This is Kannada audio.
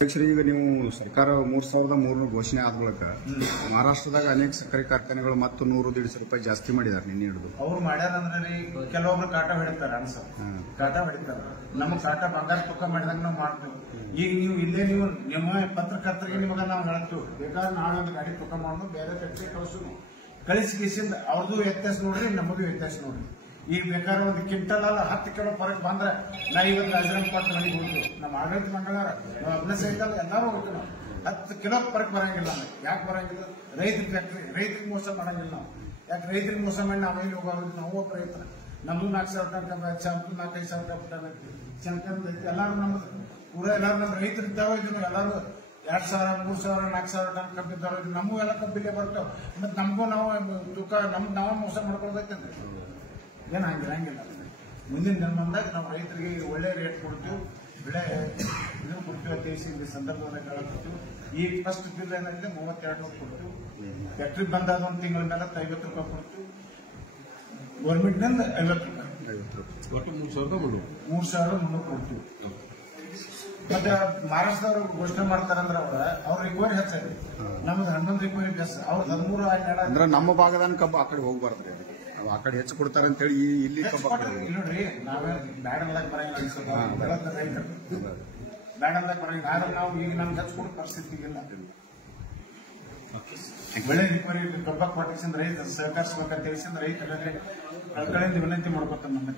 ಅಧ್ಯಕ್ಷರು, ಈಗ ನೀವು ಸರ್ಕಾರ 3,300 ಘೋಷಣೆ ಆದ ಬಳಿಕ ಮಹಾರಾಷ್ಟ್ರದಾಗ ಅನೇಕ ಸಕ್ಕರೆ ಕಾರ್ಖಾನೆಗಳು ಮತ್ತು 100-150 ರೂಪಾಯಿ ಜಾಸ್ತಿ ಮಾಡಿದ್ದಾರೆ. ನಿನ್ನೆ ಹಿಡಿದು ಅವ್ರು ಮಾಡ್ಯಾರಂದ್ರೆ ಕೆಲವೊಬ್ರು ಕಾಟ ಹೊಡಿತಾರ ಅನ್ಸ ಕಾಟ ಹೊಡಿತಾರ. ನಮ್ಮ ಕಾಟ ಬಂಗಾರ ತೂಕ ಮಾಡಿದಾಗ ನಾವು ಮಾಡ್ತೀವಿ. ಈಗ ನೀವು ಇಲ್ಲೇ ನೀವು ನಿಮ್ಮ ಪತ್ರಕರ್ತರಿಗೆ ನಿಮಗೆ ನಾವು ಹೇಳ್ತೀವಿ, ಬೇಕಾದ್ರೆ ನಾಳೆ ಒಂದು ಗಾಡಿ ತೂಕ ಮಾಡೋದು, ಬೇರೆ ಫ್ಯಾಕ್ಟ್ರಿ ಕಳಿಸಿದ ಅವ್ರದ್ದು ವ್ಯತ್ಯಾಸ ನೋಡ್ರಿ, ನಮ್ಮದು ವ್ಯತ್ಯಾಸ ನೋಡ್ರಿ. ಈಗ ಬೇಕಾದ್ರೆ ಒಂದು ಕ್ವಿಂಟಲ್ ಅಲ್ಲ 10 ಕಿಲೋ ಹೊರಗೆ ಬಂದ್ರೆ ನಾ ಇವತ್ತು ರಾಜೀನಾಮೆ ಕೊಟ್ಟು ಮನೆಗೆ ಹೋಗ್ತೀವಿ. ನಮ್ಮ ಆಡಳಿತ ಮಂಗಳವಾರ ಅಭ್ಯಾಸ ಐತಲ್ಲ, ಎಲ್ಲರೂ ಹೋಗ್ತೀವಿ. ನಾವು 10 ಕಿಲೋ ಹೊರಗೆ ಬರಂಗಿಲ್ಲ. ಯಾಕೆ ಬರಂಗಿಲ್ಲ? ರೈತರ ಫ್ಯಾಕ್ಟ್ರಿ, ರೈತರಿಗೆ ಮೋಸ ಮಾಡಂಗಿಲ್ಲ ನಾವು. ಯಾಕೆ ರೈತರಿಗೆ ಮೋಸ ಮಾಡಿ ನಾವು ಎಲ್ಲಿ ಹೋಗೋದು? ನಾವು ಒಬ್ಬ ರೈತರ, ನಮ್ದು 4,000 ಟನ್ ಚಾಂಪು 4,500 ಟನ್ ಚಂಕನ್ ಎಲ್ಲಾರು ನಮ್ದು ಪೂರ ಎಲ್ಲಾರು ನಮ್ಮ ರೈತರಿದ್ದಾವ. ಇದನ್ನು ಎಲ್ಲಾರು 2,000, 3,000, 4,000 ಟನ್ ಕಬ್ಬಿದ್ದಾವ. ನಮಗೂ ಎಲ್ಲ ಕಬ್ಬಿಲ್ಲೇ ಬರ್ತಾವ. ಮತ್ತೆ ನಮಗೂ ನಾವು ತೂಕ ನಾವು ಮೋಸ ಮಾಡ್ಕೊಳ್ಬೇಕಂದ್ರೆ ಏನ್ ಹಂಗಿಲ್ಲ. ಮುಂದಿನ ಜನ್ಮದಾಗ ನಾವು ರೈತರಿಗೆ ಒಳ್ಳೆ ರೇಟ್ ಕೊಡ್ತೀವಿ, ಬೆಳೆ ಇದನ್ನು ಕೊಡ್ತೀವಿ ಅಂತ ಈ ಸಂದರ್ಭದಲ್ಲಿ ಹೇಳ್ಕೊಡ್ತೀವಿ. ಈಗ ಫಸ್ಟ್ ಬಿಲ್ ಏನಾಗಿದೆ 32 ಕೊಡ್ತೀವಿ. ಫ್ಯಾಕ್ಟ್ರಿ ಬಂದಾದ ಒಂದು ತಿಂಗಳ ಮೇಲೆ 50 ರೂಪಾಯಿ ಕೊಡ್ತೀವಿ. ಗೌರ್ಮೆಂಟ್ ನಿಂದ 50 ರೂಪಾಯಿ, ಒಟ್ಟು 3,300 ಕೊಡ್ತೀವಿ. ಮತ್ತೆ ಮಹಾರಾಷ್ಟ್ರದವ್ರು ಘೋಷಣೆ ಮಾಡ್ತಾರಂದ್ರೆ ಅವ್ರ ರಿಕವರಿ ಹೆಚ್ಚಾಗಿ, ನಮ್ದು 11 ರಿಕವರಿ ಜಾಸ್ತಿ, ಅವ್ರದ್ದು 13 ಅಂದ್ರೆ ನಮ್ಮ ಭಾಗದ ಕಬ್ಬು ಆ ಕಡೆ ಹೋಗ್ಬಾರ್ದ್ರಿ. ಆ ಕಡೆ ಹೆಚ್ಚು ಕೊಡ್ತಾರೆ ಅಂತ ಹೇಳಿ ಇಲ್ಲಿ ಕಬ್ಬು ನೋಡ್ರಿ. ನಾವೇ ಬ್ಯಾಡಲ್ದಾಗ ಬರಂಗಿಲ್ಲ, ಬೆಳದ ರೈತರು ಬ್ಯಾಡಲ್ದಾಗ ಬರಂಗಿಲ್ಲ. ಆದ್ರೆ ನಾವು ಈಗ ನಮ್ಗೆ ಹೆಚ್ಚು ಕೊಡೋ ಪರಿಸ್ಥಿತಿ ಇಲ್ಲ. ಬೆಳೆ ರಿಕವರಿ ಕಬ್ಬ ಕೊಟ್ಟಿಸಿಂದ ರೈತ ಸಹಕರಿಸಬೇಕಂತ ತಿಳಿಸಿಂದ ರೈತರಲ್ಲಿ ಕಳಕಳಿಯಿಂದ ವಿನಂತಿ ಮಾಡ್ಕೊತಾನೆ. ನಮ್ಮ